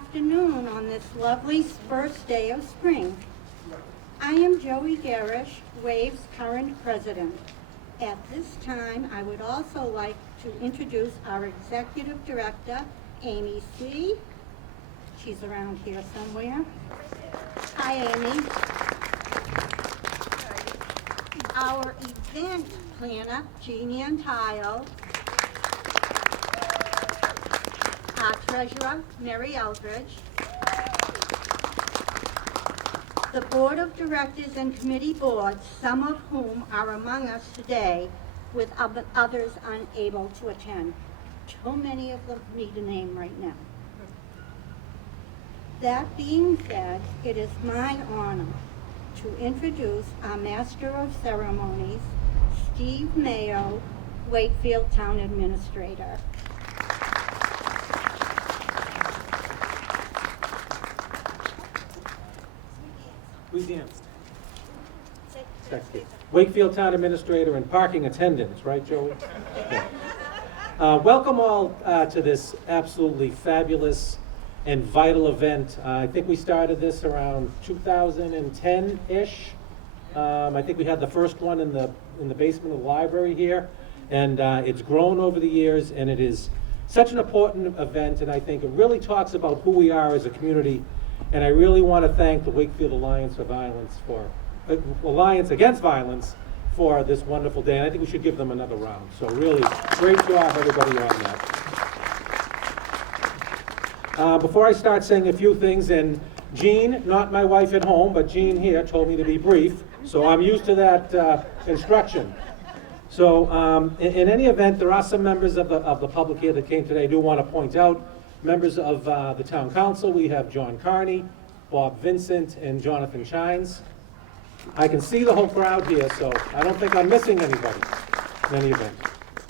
afternoon on this lovely first day of spring. I am Joey Garish, WAAV's current president. At this time, I would also like to introduce our executive director, Amy C. She's around here somewhere. Hi, Amy. Our event planner, Jeannie Antile. Our treasurer, Mary Eldridge. The board of directors and committee boards, some of whom are among us today, with others unable to attend. Too many of them need a name right now. That being said, it is my honor to introduce our Master of Ceremonies, Steve Mayo, Wakefield Town Administrator. We danced. Wakefield Town Administrator and parking attendants, right, Joey? Yeah. Welcome all to this absolutely fabulous and vital event. I think we started this around 2010-ish. I think we had the first one in the basement of the library here, and it's grown over the years, and it is such an important event, and I think it really talks about who we are as a community. And I really want to thank the Wakefield Alliance Against Violence for this wonderful day. And I think we should give them another round. So really, great job, everybody, on that. Before I start saying a few things, and Jean, not my wife at home, but Jean here told me to be brief. So I'm used to that instruction. So in any event, there are some members of the public here that came today. I do want to point out members of the town council. We have John Carney, Bob Vincent, and Jonathan Chines. I can see the whole crowd here, so I don't think I'm missing anybody in any event.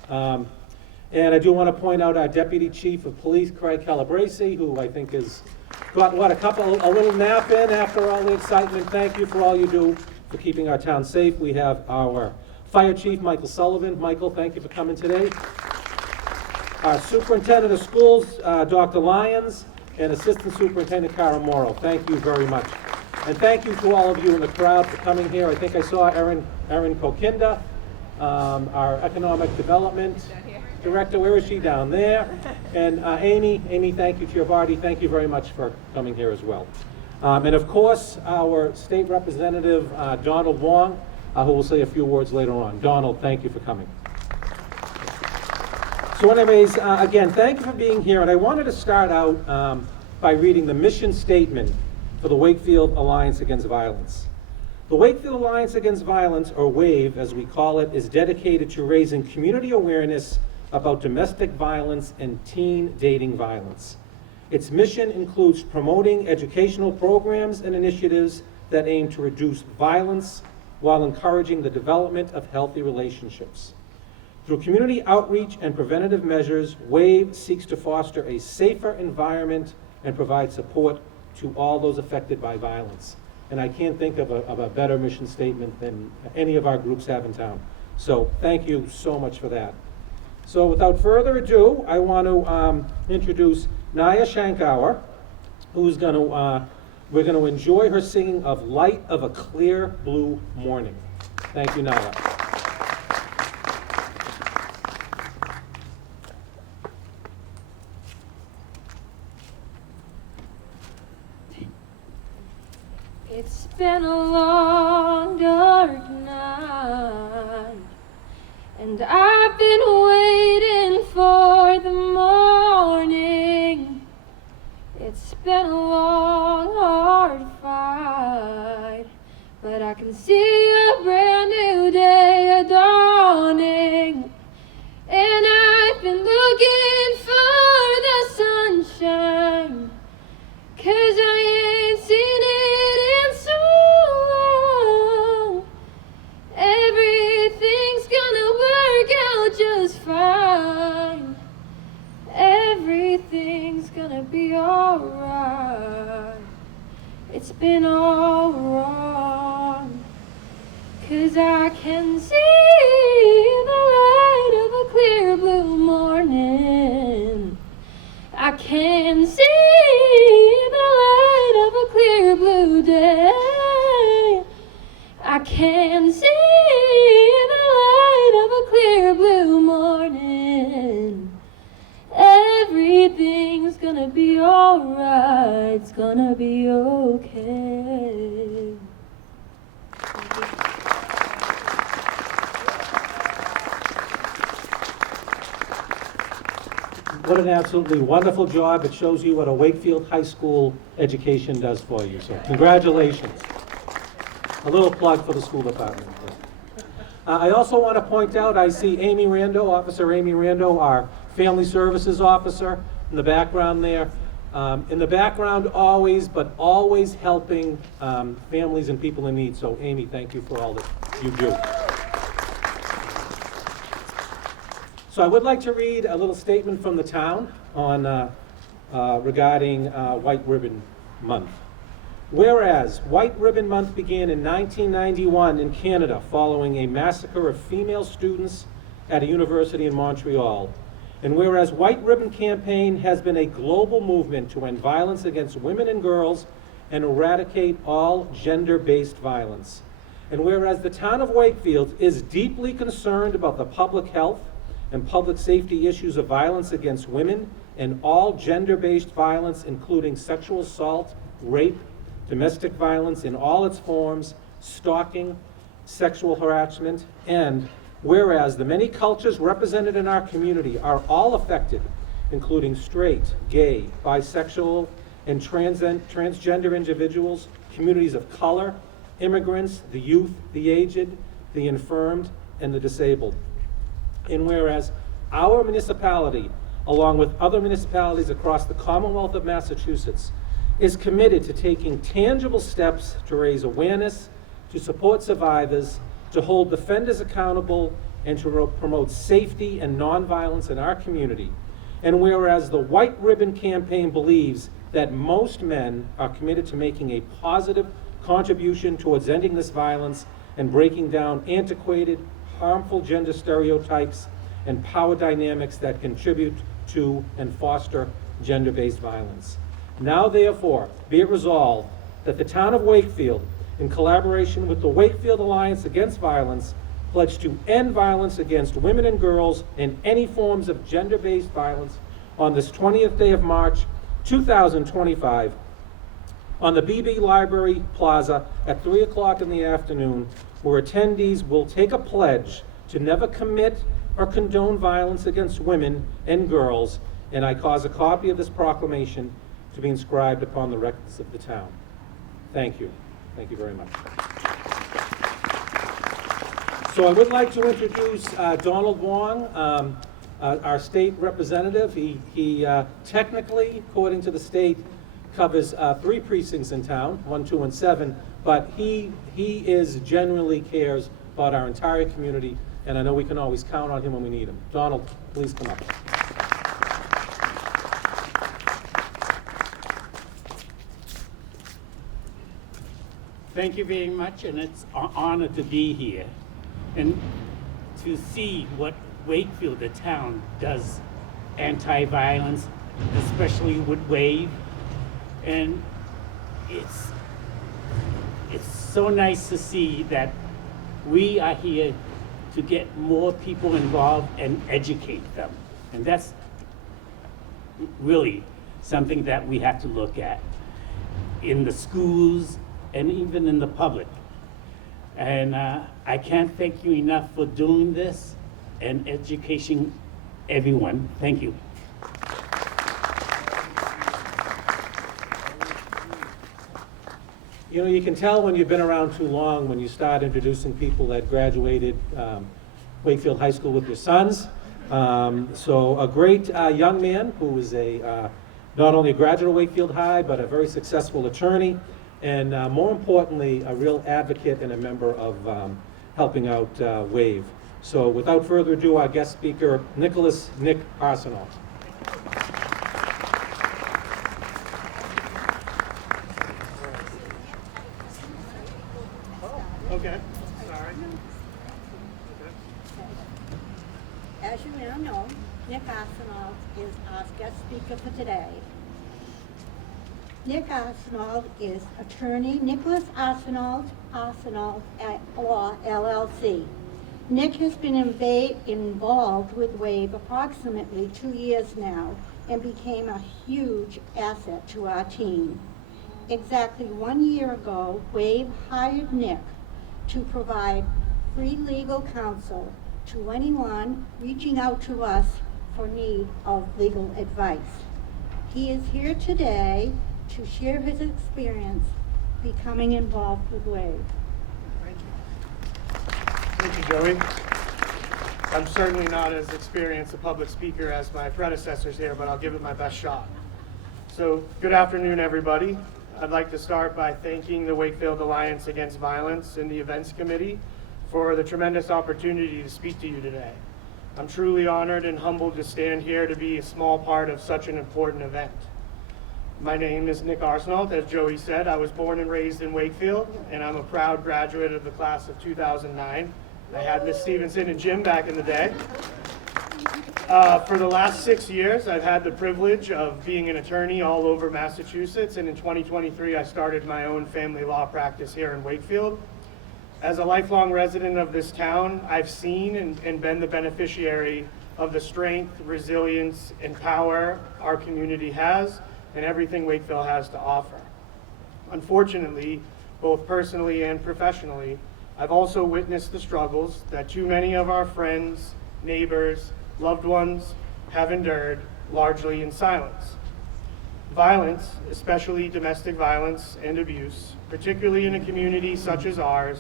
And I do want to point out our Deputy Chief of Police, Craig Calabresi, who I think has got, a little nap in after all the excitement. Thank you for all you do for keeping our town safe. We have our Fire Chief, Michael Sullivan. Michael, thank you for coming today. Our Superintendent of Schools, Dr. Lyons, and Assistant Superintendent Cara Morrow. Thank you very much. And thank you to all of you in the crowd for coming here. I think I saw Erin Kokinda, our Economic Development Director. Where is she? Down there. And Amy, thank you to your party. Thank you very much for coming here as well. And of course, our State Representative, Donald Wong, who will say a few words later on. Donald, thank you for coming. So anyways, again, thank you for being here, and I wanted to start out by reading the mission statement for the Wakefield Alliance Against Violence. The Wakefield Alliance Against Violence, or WAAV as we call it, is dedicated to raising community awareness about domestic violence and teen dating violence. Its mission includes promoting educational programs and initiatives that aim to reduce violence while encouraging the development of healthy relationships. Through community outreach and preventative measures, WAAV seeks to foster a safer environment and provide support to all those affected by violence. And I can't think of a better mission statement than any of our groups have in town. So thank you so much for that. So without further ado, I want to introduce Naya Shankauer, who's going to, we're going to enjoy her singing of Light of a Clear Blue Morning. Thank you, Naya. It's been a long, dark night, and I've been waiting for the morning. It's been a long, hard fight, but I can see a brand new day dawning. And I've been looking for the sunshine, 'cause I ain't seen it in so long. Everything's gonna work out just fine. Everything's gonna be alright. It's been all wrong, 'cause I can see the light of a clear blue morning. I can see alright, it's gonna be okay. What an absolutely wonderful job. It shows you what a Wakefield High School education does for you. So congratulations. A little plug for the school department. I also want to point out, I see Amy Rando, Officer Amy Rando, our Family Services Officer in the background there. In the background always, but always helping families and people in need. So Amy, thank you for all that you do. So I would like to read a little statement from the town on regarding White Ribbon Month. Whereas White Ribbon Month began in 1991 in Canada following a massacre of female students at a university in Montreal. And whereas White Ribbon Campaign has been a global movement to end violence against women and girls and eradicate all gender-based violence. And whereas the town of Wakefield is deeply concerned about the public health and public safety issues of violence against women and all gender-based violence, including sexual assault, rape, domestic violence in all its forms, stalking, sexual harassment, and whereas the many cultures represented in our community are all affected, including straight, gay, bisexual, and transgender individuals, communities of color, immigrants, the youth, the aged, the infirmed, and the disabled. And whereas our municipality, along with other municipalities across the Commonwealth of Massachusetts, is committed to taking tangible steps to raise awareness, to support survivors, to hold offenders accountable, and to promote safety and nonviolence in our community. And whereas the White Ribbon Campaign believes that most men are committed to making a positive contribution towards ending this violence and breaking down antiquated, harmful gender stereotypes and power dynamics that contribute to and foster gender-based violence. Now therefore, be it resolved that the town of Wakefield, in collaboration with the Wakefield Alliance Against Violence, pledge to end violence against women and girls and any forms of gender-based violence on this 20th day of March, 2025, on the BB Library Plaza at 3 o'clock in the afternoon, where attendees will take a pledge to never commit or condone violence against women and girls, and I cause a copy of this proclamation to be inscribed upon the records of the town. Thank you. Thank you very much. So I would like to introduce Donald Wong, our state representative. He technically, according to the state, covers 3 precincts in town, 1, 2, and 7, but he genuinely cares about our entire community, and I know we can always count on him when we need him. Donald, please come up. Thank you very much, and it's an honor to be here and to see what Wakefield, the town, does anti-violence, especially with WAAV. And it's so nice to see that we are here to get more people involved and educate them. And that's really something that we have to look at in the schools and even in the public. And I can't thank you enough for doing this and educating everyone. Thank you. You know, you can tell when you've been around too long when you start introducing people that graduated Wakefield High School with your sons. So a great young man who is not only a graduate of Wakefield High, but a very successful attorney, and more importantly, a real advocate and a member of helping out WAAV. So without further ado, our guest speaker, Nick Arsenault. Okay, sorry. As you now know, Nick Arsenault is our guest speaker for today. Nick Arsenault is attorney Nicholas Arsenault Law LLC. Nick has been involved with WAAV approximately 2 years now and became a huge asset to our team. Exactly 1 year ago, WAAV hired Nick to provide free legal counsel to anyone reaching out to us for need of legal advice. He is here today to share his experience becoming involved with WAAV. Thank you, Joey. I'm certainly not as experienced a public speaker as my predecessors here, but I'll give it my best shot. So, good afternoon, everybody. I'd like to start by thanking the Wakefield Alliance Against Violence and the Events Committee for the tremendous opportunity to speak to you today. I'm truly honored and humbled to stand here to be a small part of such an important event. My name is Nick Arsenault. As Joey said, I was born and raised in Wakefield, and I'm a proud graduate of the class of 2009. I had Miss Stevenson and Jim back in the day. For the last 6 years, I've had the privilege of being an attorney all over Massachusetts, and in 2023, I started my own family law practice here in Wakefield. As a lifelong resident of this town, I've seen and been the beneficiary of the strength, resilience, and power our community has and everything Wakefield has to offer. Unfortunately, both personally and professionally, I've also witnessed the struggles that too many of our friends, neighbors, loved ones have endured, largely in silence. Violence, especially domestic violence and abuse, particularly in a community such as ours,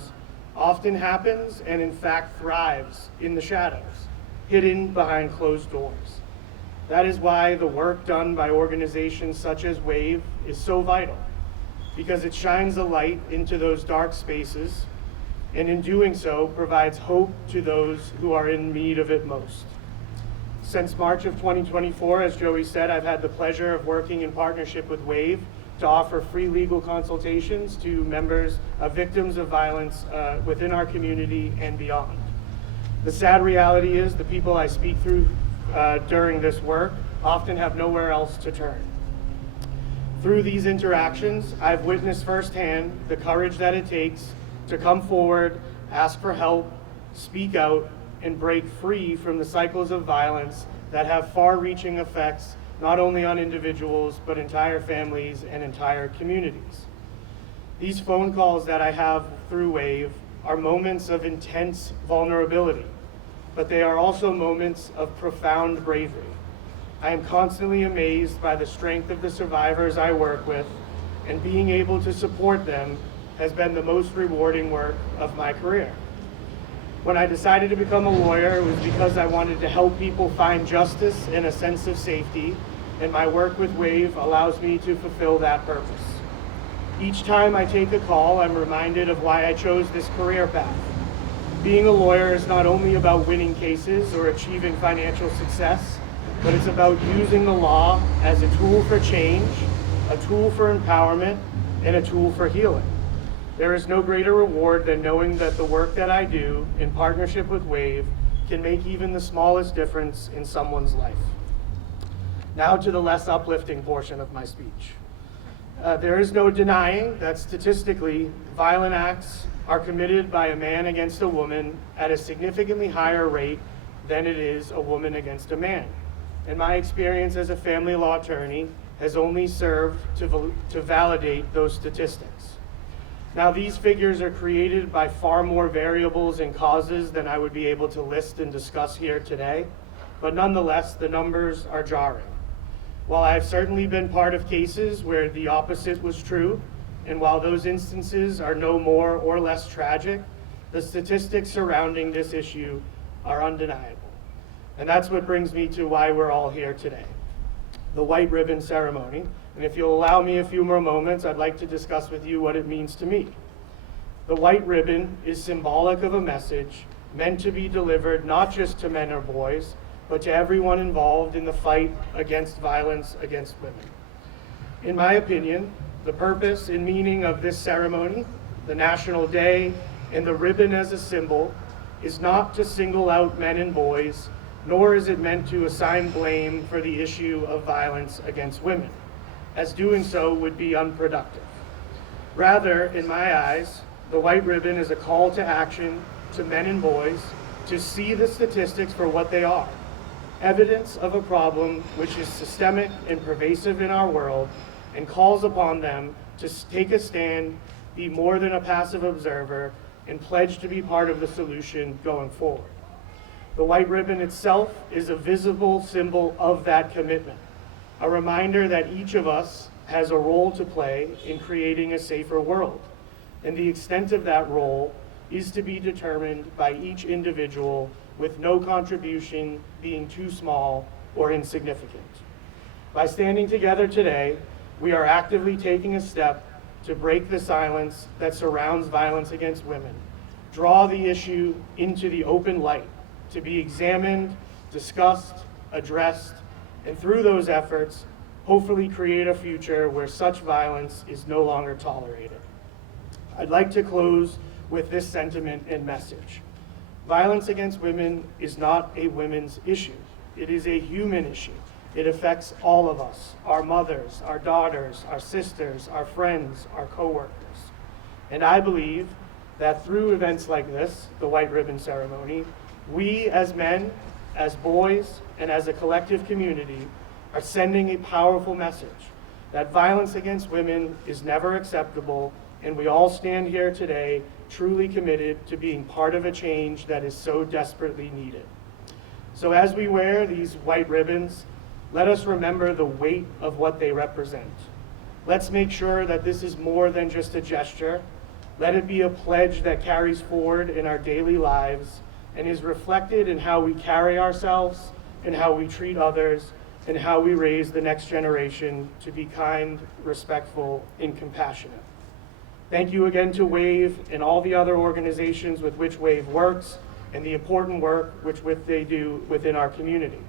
often happens and in fact thrives in the shadows, hidden behind closed doors. That is why the work done by organizations such as WAAV is so vital, because it shines a light into those dark spaces, and in doing so provides hope to those who are in need of it most. Since March of 2024, as Joey said, I've had the pleasure of working in partnership with WAAV to offer free legal consultations to members of victims of violence within our community and beyond. The sad reality is the people I speak through during this work often have nowhere else to turn. Through these interactions, I've witnessed firsthand the courage that it takes to come forward, ask for help, speak out, and break free from the cycles of violence that have far-reaching effects not only on individuals, but entire families and entire communities. These phone calls that I have through WAAV are moments of intense vulnerability, but they are also moments of profound bravery. I am constantly amazed by the strength of the survivors I work with, and being able to support them has been the most rewarding work of my career. When I decided to become a lawyer, it was because I wanted to help people find justice and a sense of safety, and my work with WAAV allows me to fulfill that purpose. Each time I take a call, I'm reminded of why I chose this career path. Being a lawyer is not only about winning cases or achieving financial success, but it's about using the law as a tool for change, a tool for empowerment, and a tool for healing. There is no greater reward than knowing that the work that I do in partnership with WAAV can make even the smallest difference in someone's life. Now to the less uplifting portion of my speech. There is no denying that statistically, violent acts are committed by a man against a woman at a significantly higher rate than it is a woman against a man. And my experience as a family law attorney has only served to validate those statistics. Now, these figures are created by far more variables and causes than I would be able to list and discuss here today, but nonetheless, the numbers are jarring. While I've certainly been part of cases where the opposite was true, and while those instances are no more or less tragic, the statistics surrounding this issue are undeniable. And that's what brings me to why we're all here today, the white ribbon ceremony. And if you'll allow me a few more moments, I'd like to discuss with you what it means to me. The white ribbon is symbolic of a message meant to be delivered not just to men or boys, but to everyone involved in the fight against violence against women. In my opinion, the purpose and meaning of this ceremony, the National Day, and the ribbon as a symbol is not to single out men and boys, nor is it meant to assign blame for the issue of violence against women, as doing so would be unproductive. Rather, in my eyes, the white ribbon is a call to action to men and boys to see the statistics for what they are, evidence of a problem which is systemic and pervasive in our world, and calls upon them to take a stand, be more than a passive observer, and pledge to be part of the solution going forward. The white ribbon itself is a visible symbol of that commitment, a reminder that each of us has a role to play in creating a safer world, and the extent of that role is to be determined by each individual, with no contribution being too small or insignificant. By standing together today, we are actively taking a step to break the silence that surrounds violence against women, draw the issue into the open light, to be examined, discussed, addressed, and through those efforts, hopefully create a future where such violence is no longer tolerated. I'd like to close with this sentiment and message. Violence against women is not a women's issue. It is a human issue. It affects all of us, our mothers, our daughters, our sisters, our friends, our coworkers. And I believe that through events like this, the White Ribbon Ceremony, we as men, as boys, and as a collective community are sending a powerful message that violence against women is never acceptable, and we all stand here today truly committed to being part of a change that is so desperately needed. So as we wear these white ribbons, let us remember the weight of what they represent. Let's make sure that this is more than just a gesture. Let it be a pledge that carries forward in our daily lives and is reflected in how we carry ourselves and how we treat others and how we raise the next generation to be kind, respectful, and compassionate. Thank you again to WAAV and all the other organizations with which WAAV works and the important work which they do within our community.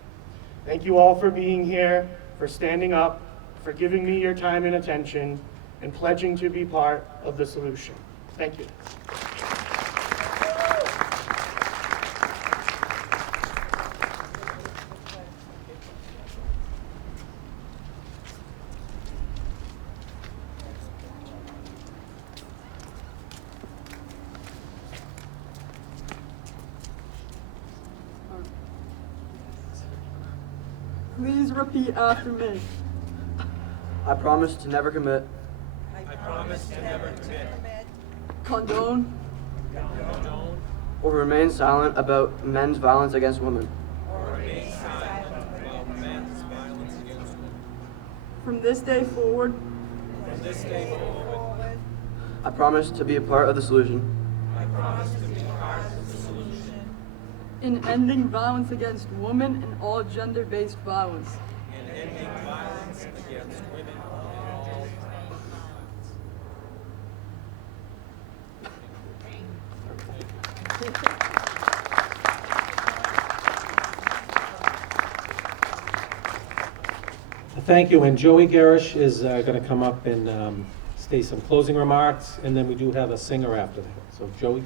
Thank you all for being here, for standing up, for giving me your time and attention, and pledging to be part of the solution. Thank you. Please repeat after me. I promise to never commit, Condone or remain silent about men's violence against women. from this day forward. I promise to be a part of the solution. In ending violence against women and all gender-based violence. Thank you, and Joey Garish is going to come up and say some closing remarks, and then we do have a singer after that. So Joey.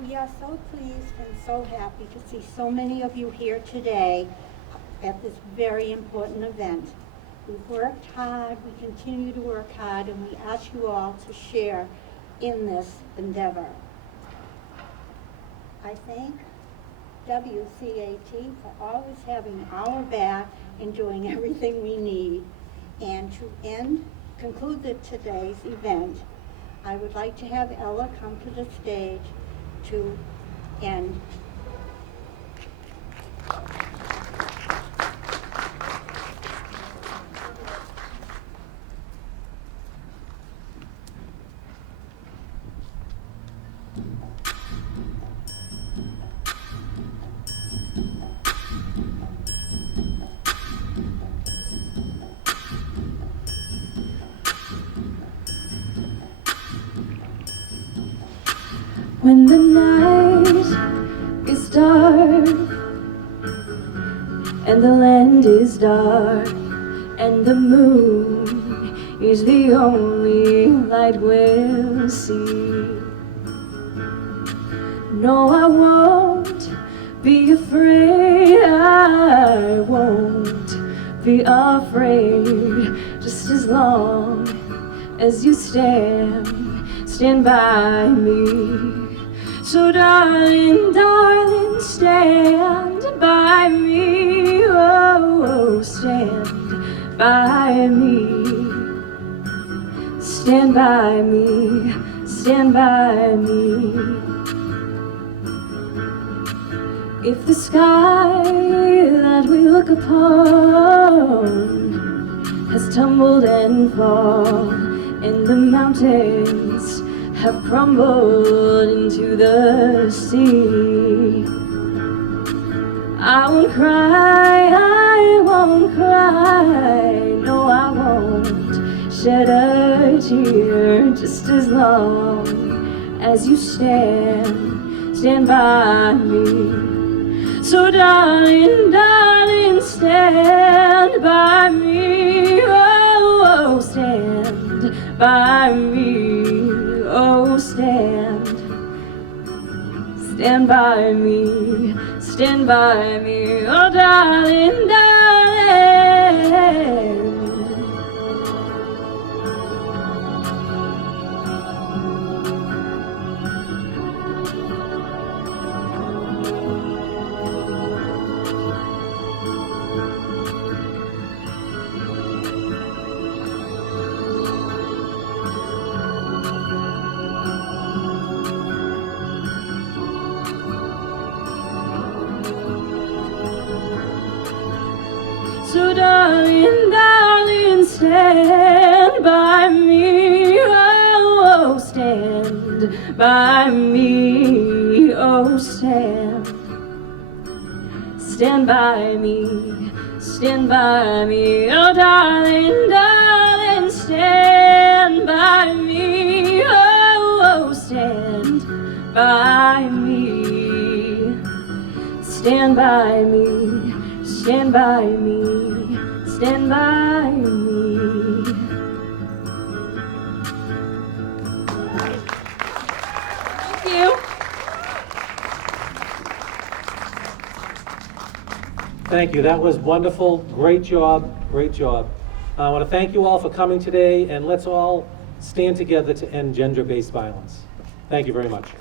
We are so pleased and so happy to see so many of you here today at this very important event. We've worked hard, we continue to work hard, and we ask you all to share in this endeavor. I thank WCAT for always having our back and doing everything we need. And to conclude today's event, I would like to have Ella come to the stage to end. When the night is dark and the land is dark and the moon is the only light we'll see. No, I won't be afraid, I won't be afraid. Just just as long as you stand by me. So darling, darling, stand by me. Oh, stand by me. Stand by me, stand by me. If the sky that we look upon has tumbled and fall, and the mountains have crumbled into the sea, I won't cry, I won't cry, no I won't shed a tear, just as long as you stand by me. So darling, darling, stand by me. Oh, stand by me. Oh, stand by me. Stand by me. Oh, darling, darling. So darling, darling, stand by me. Oh, stand by me. Oh, stand by me. Stand by me. Oh, darling, darling, stand by me. Oh, stand by me. Stand by me. Stand by me, stand by me. Thank you. Thank you. That was wonderful. Great job. Great job. I want to thank you all for coming today, and let's all stand together to end gender-based violence. Thank you very much.